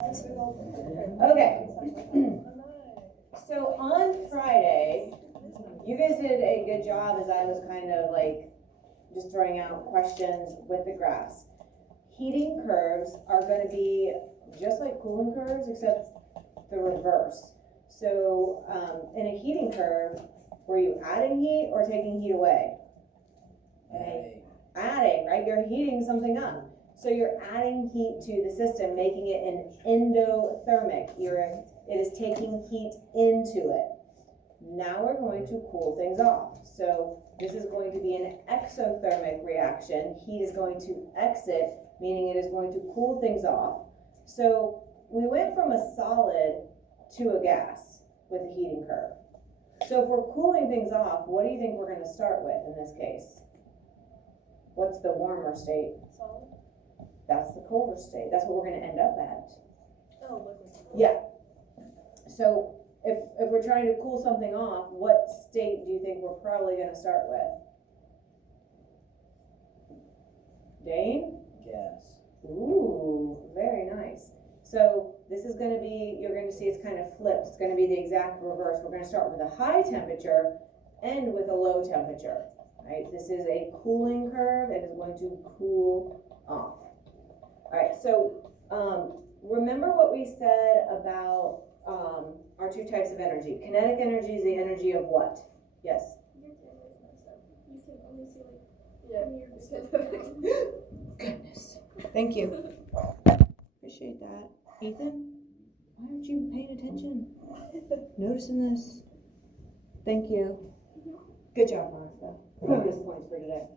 Okay. So on Friday, you guys did a good job as I was kind of like just throwing out questions with the graphs. Heating curves are going to be just like cooling curves, except the reverse. So in a heating curve, were you adding heat or taking heat away? Adding, right? You're heating something up. So you're adding heat to the system, making it an endothermic. It is taking heat into it. Now we're going to cool things off. So this is going to be an exothermic reaction. Heat is going to exit, meaning it is going to cool things off. So we went from a solid to a gas with the heating curve. So if we're cooling things off, what do you think we're going to start with in this case? What's the warmer state? Solid? That's the colder state. That's what we're going to end up at. Oh, liquid. Yeah. So if we're trying to cool something off, what state do you think we're probably going to start with? Dane? Gas. Ooh, very nice. So this is going to be, you're going to see it's kind of flipped. It's going to be the exact reverse. We're going to start with a high temperature, end with a low temperature. Right? This is a cooling curve. It is going to cool off. All right, so remember what we said about our two types of energy. Kinetic energy is the energy of what? Yes? Your camera's messed up. You can only see like Goodness. Thank you. Appreciate that. Ethan, why aren't you paying attention? Noticing this? Thank you. Good job, Martha. Bonus points for today.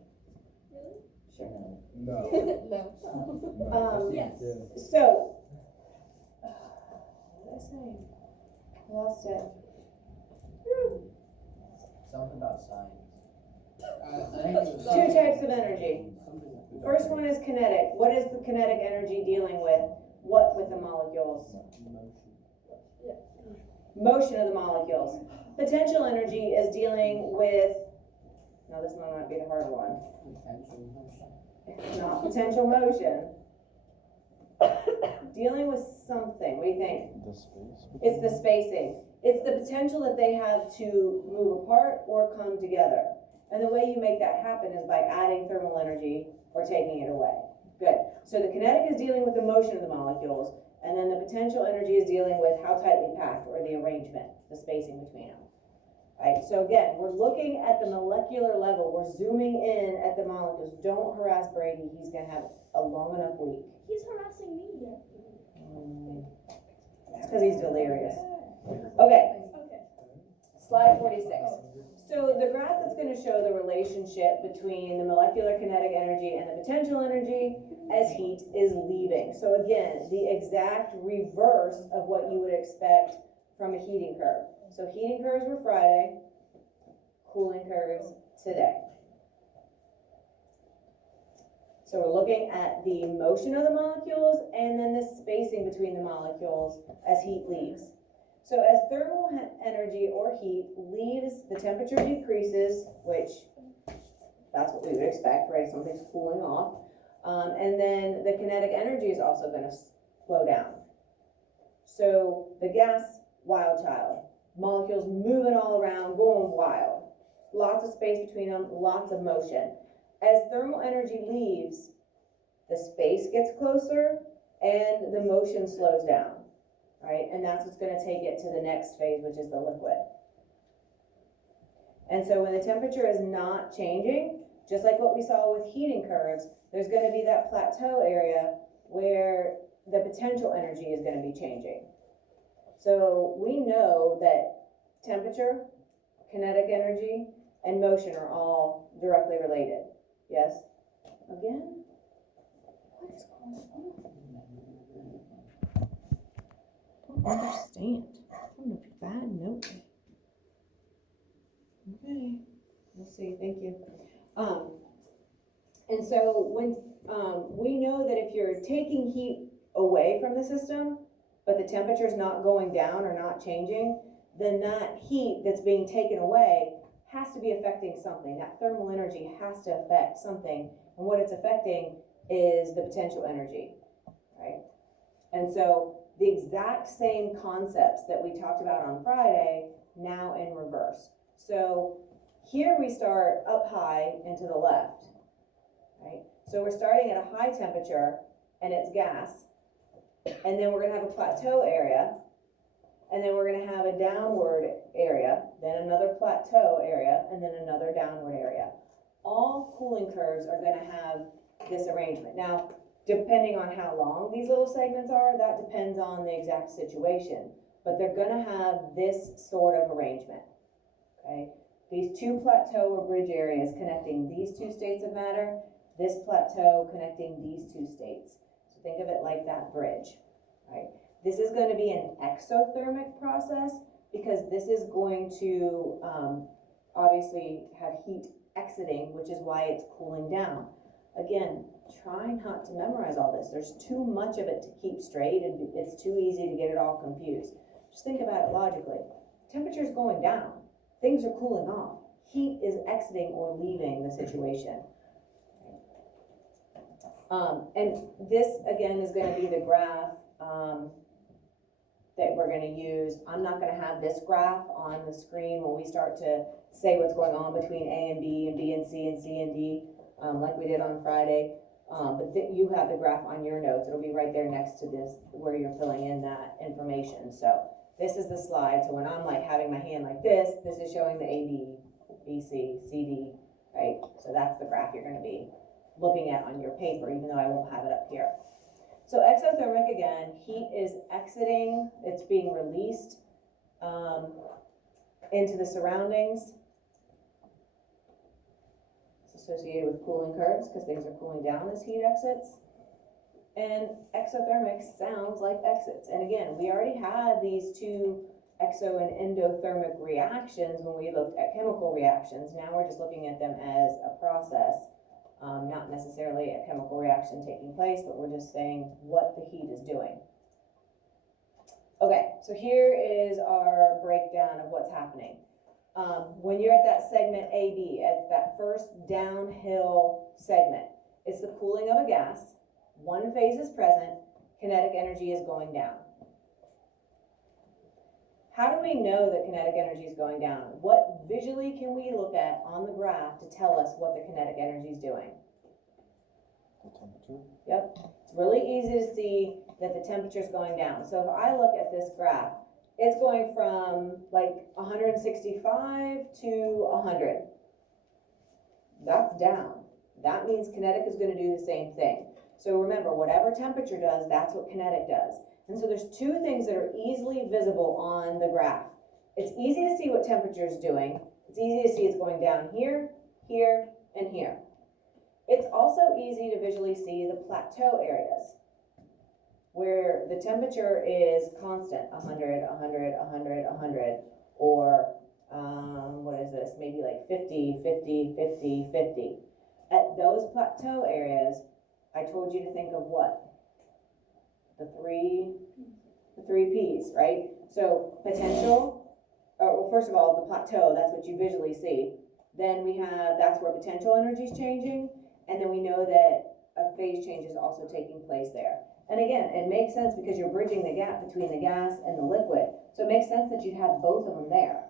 Really? Sure. No. No. Yes. So, what did I say? I lost it. Something about science. Two types of energy. First one is kinetic. What is the kinetic energy dealing with? What with the molecules? Motion of the molecules. Potential energy is dealing with, now this one might be the harder one. It's not potential motion. Dealing with something, what do you think? The space. It's the spacing. It's the potential that they have to move apart or come together. And the way you make that happen is by adding thermal energy or taking it away. Good. So the kinetic is dealing with the motion of the molecules, and then the potential energy is dealing with how tightly packed or the arrangement, the spacing between them. All right, so again, we're looking at the molecular level. We're zooming in at the molecules. Don't harass Brady. He's going to have a long enough week. He's harassing me. That's because he's delirious. Okay, Okay. slide 46. So the graph that's going to show the relationship between the molecular kinetic energy and the potential energy as heat is leaving. So again, the exact reverse of what you would expect from a heating curve. So heating curves were Friday, cooling curves today. So we're looking at the motion of the molecules and then the spacing between the molecules as heat leaves. So as thermal energy or heat leaves, the temperature decreases, which that's what we would expect, right? Something's cooling off. And then the kinetic energy is also going to slow down. So the gas, wild child. Molecules moving all around, going wild. Lots of space between them, lots of motion. As thermal energy leaves, the space gets closer and the motion slows down. Right, and that's what's going to take it to the next phase, which is the liquid. And so when the temperature is not changing, just like what we saw with heating curves, there's going to be that plateau area where the potential energy is going to be changing. So we know that temperature, kinetic energy, and motion are all directly related. Yes? Again? What is going on? I don't understand. I'm a bad note. Okay, we'll see. Thank you. And so when we know that if you're taking heat away from the system, but the temperature is not going down or not changing, then that heat that's being taken away has to be affecting something. That thermal energy has to affect something, and what it's affecting is the potential energy, right? And so the exact same concepts that we talked about on Friday, now in reverse. So here we start up high and to the left, right? So we're starting at a high temperature and it's gas, and then we're gonna have a plateau area, and then we're gonna have a downward area, then another plateau area, and then another downward area. All cooling curves are gonna have this arrangement. Now, depending on how long these little segments are, that depends on the exact situation, but they're gonna have this sort of arrangement, okay? These two plateau or bridge areas connecting these two states of matter, this plateau connecting these two states. So think of it like that bridge, right? This is going to be an exothermic process because this is going to obviously have heat exiting, which is why it's cooling down. Again, try not to memorize all this. There's too much of it to keep straight, and it's too easy to get it all confused. Just think about it logically. Temperature's going down. Things are cooling off. Heat is exiting or leaving the situation. And this, again, is going to be the graph that we're going to use. I'm not going to have this graph on the screen when we start to say what's going on between A and B and C and C and D, like we did on Friday. But you have the graph on your notes. It'll be right there next to this where you're filling in that information. So this is the slide. So when I'm like having my hand like this is showing the A, B, B, C, C, D, right? So that's the graph you're going to be looking at on your paper, even though I won't have it up here. So exothermic, again, heat is exiting, it's being released into the surroundings. It's associated with cooling curves because things are cooling down as heat exits. And exothermic sounds like exits. And again, we already had these two exo and endothermic reactions when we looked at chemical reactions. Now we're just looking at them as a process. Not necessarily a chemical reaction taking place, but we're just saying what the heat is doing. Okay, so here is our breakdown of what's happening. When you're at that segment AB, at that first downhill segment, it's the cooling of a gas. One phase is present, kinetic energy is going down. How do we know that kinetic energy is going down? What visually can we look at on the graph to tell us what the kinetic energy is doing? The temperature? Yep, it's really easy to see that the temperature is going down. So if I look at this graph, it's going from like 165 to 100. That's down. That means kinetic is going to do the same thing. So remember, whatever temperature does, that's what kinetic does. And so there's two things that are easily visible on the graph. It's easy to see what temperature is doing. It's easy to see it's going down here, here, and here. It's also easy to visually see the plateau areas where the temperature is constant, 100, 100, 100, 100, or what is this? Maybe like 50, 50, 50, 50. At those plateau areas, I told you to think of what? The three P's, right? So potential, well, first of all, the plateau, that's what you visually see. Then we have, that's where potential energy is changing. And then we know that a phase change is also taking place there. And again, it makes sense because you're bridging the gap between the gas and the liquid. So it makes sense that you'd have both of them there.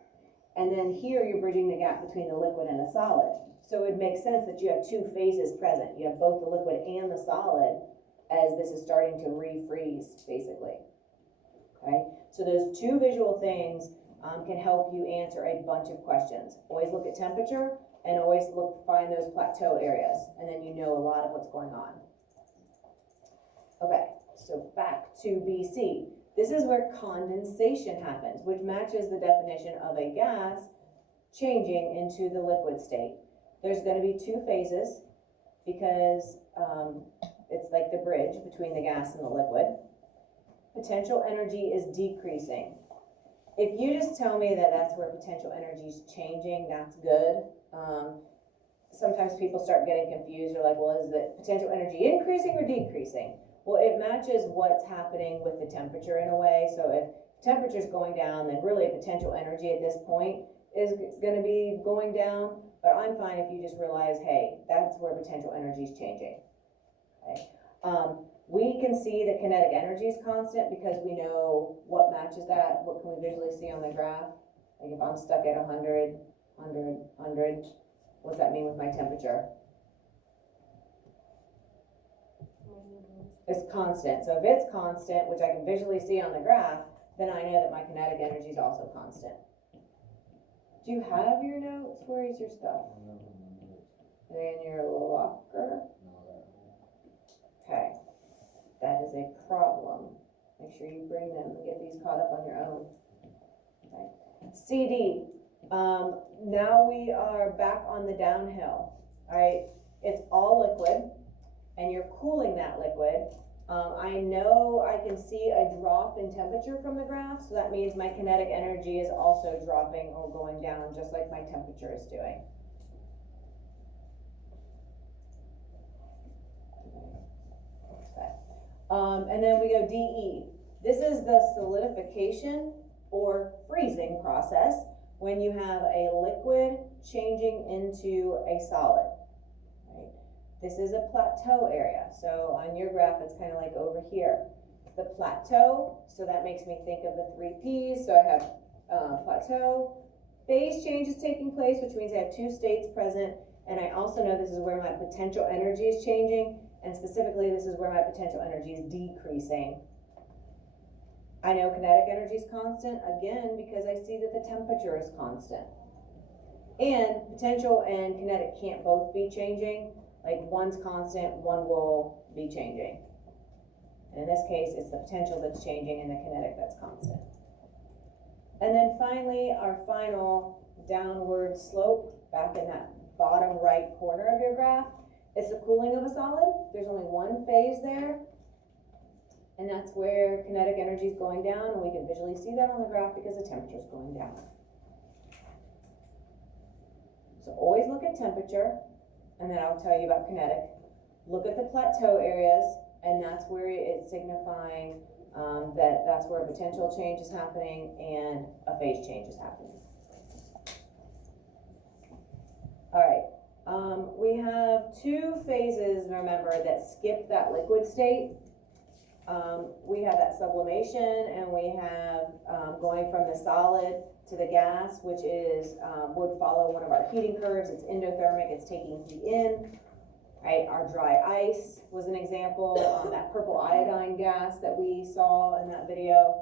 And then here you're bridging the gap between the liquid and the solid. So it makes sense that you have two phases present. You have both the liquid and the solid as this is starting to refreeze, basically. Okay, so those two visual things can help you answer a bunch of questions. Always look at temperature and always find those plateau areas, and then you know a lot of what's going on. Okay, so back to BC. This is where condensation happens, which matches the definition of a gas changing into the liquid state. There's going to be two phases because it's like the bridge between the gas and the liquid. Potential energy is decreasing. If you just tell me that that's where potential energy is changing, that's good. Sometimes people start getting confused. They're like, well, is the potential energy increasing or decreasing? Well, it matches what's happening with the temperature in a way. So if temperature is going down, then really potential energy at this point is going to be going down. But I'm fine if you just realize, hey, that's where potential energy is changing. Okay. We can see the kinetic energy is constant because we know what matches that, what can we visually see on the graph? Like if I'm stuck at 100, 100, 100, what's that mean with my temperature? It's constant. So if it's constant, which I can visually see on the graph, then I know that my kinetic energy is also constant. Do you have your notes? Where is your stuff? Are they in your locker? Okay. That is a problem. Make sure you bring them and get these caught up on your own. Okay. CD. Now we are back on the downhill. All right. It's all liquid, and you're cooling that liquid. I know I can see a drop in temperature from the graph, so that means my kinetic energy is also dropping or going down, just like my temperature is doing. Okay. And then we go DE. This is the solidification or freezing process when you have a liquid changing into a solid. This is a plateau area. So on your graph, it's kind of like over here. The plateau, so that makes me think of the 3 Ps. So I have plateau, phase change is taking place, which means I have 2 states present. And I also know this is where my potential energy is changing. And specifically, this is where my potential energy is decreasing. I know kinetic energy is constant, again, because I see that the temperature is constant. And potential and kinetic can't both be changing. Like one's constant, one will be changing. And in this case, it's the potential that's changing and the kinetic that's constant. And then finally, our final downward slope back in that bottom right corner of your graph, it's the cooling of a solid. There's only one phase there. And that's where kinetic energy is going down, and we can visually see that on the graph because the temperature is going down. So always look at temperature, and then I'll tell you about kinetic. Look at the plateau areas, and that's where it's signifying that's where a potential change is happening and a phase change is happening. All right, we have 2 phases, remember, that skip that liquid state. We have that sublimation, and we have going from the solid to the gas, which is would follow one of our heating curves. It's endothermic, it's taking heat in. Right, our dry ice was an example. That purple iodine gas that we saw in that video.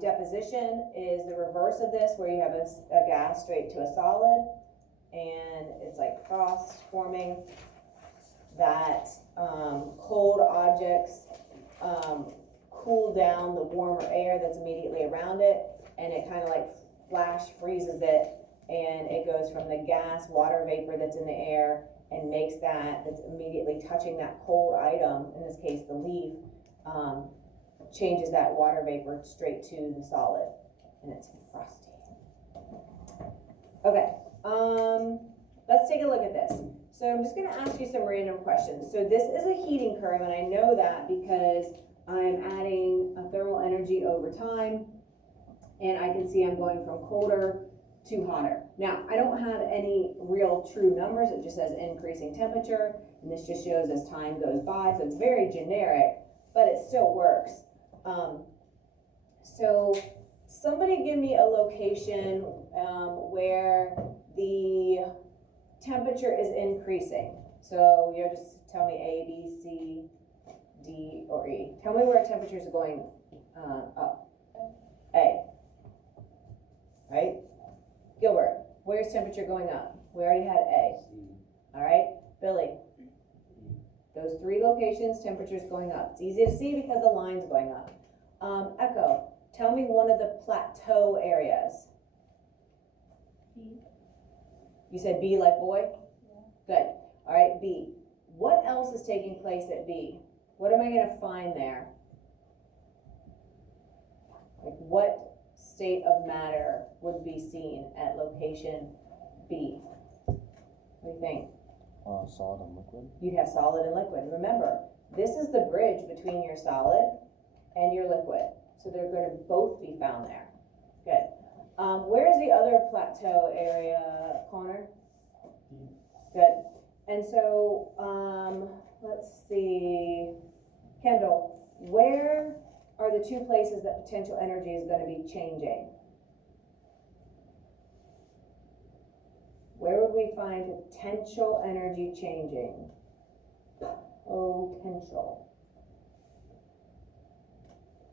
Deposition is the reverse of this, where you have a gas straight to a solid, and it's like frost forming. That cold objects cool down the warmer air that's immediately around it, and it kind of like flash freezes it, and it goes from the gas, water vapor that's in the air and makes that's immediately touching that cold item, in this case the leaf, changes that water vapor straight to the solid, and it's frosty. Okay, let's take a look at this. So I'm just going to ask you some random questions. So this is a heating curve, and I know that because I'm adding a thermal energy over time, and I can see I'm going from colder to hotter. Now, I don't have any real true numbers. It just says increasing temperature, and this just shows as time goes by, so it's very generic, but it still works. So somebody give me a location where the temperature is increasing. So you just tell me A, B, C, D, or E. Tell me where temperatures are going up. A. Right? Gilbert, where's temperature going up? We already had A. All right? Billy. Those 3 locations, temperature's going up. It's easy to see because the line's going up. Echo, tell me one of the plateau areas. B. You said B like boy? Yeah. Good. All right, B. What else is taking place at B? What am I going to find there? Like what state of matter would be seen at location B? What do you think? Solid and liquid. You'd have solid and liquid. Remember, this is the bridge between your solid and your liquid. So they're going to both be found there. Good. Where's the other plateau area, Connor? Good. And so, let's see. Kendall, where are the two places that potential energy is gonna be changing? Where would we find potential energy changing? Potential.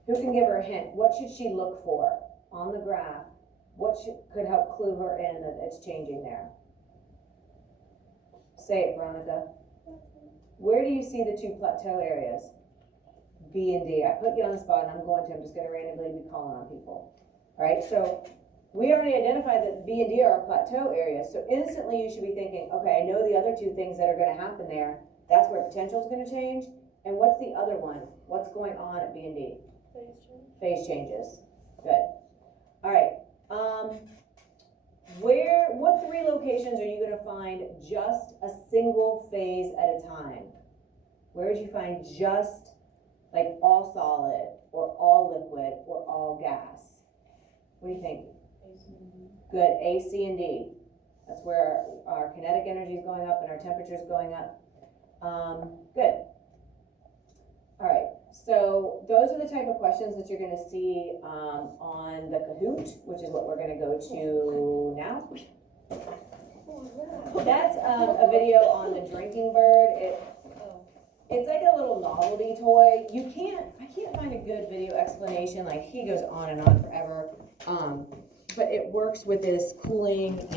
Who can give her a hint? What should she look for on the graph? What could help clue her in that it's changing there? Say it, Veronica. Where do you see the two plateau areas? B and D. I put you on the spot and I'm just gonna randomly be calling on people. All right, so we already identified that B and D are plateau areas, so instantly you should be thinking, okay, I know the other two things that are gonna happen there. That's where potential is gonna change. And what's the other one? What's going on at B and D? Phase change. Phase changes. Good. All right. What three locations are you gonna find just a single phase at a time? Where would you find just like all solid or all liquid or all gas? What do you think? Good, A, C, and D. That's where our kinetic energy is going up and our temperature is going up. Good. All right, so those are the type of questions that you're gonna see on the Kahoot, which is what we're gonna go to now. That's a video on the drinking bird. It's like a little novelty toy. I can't find a good video explanation, like he goes on and on forever. But it works with this cooling and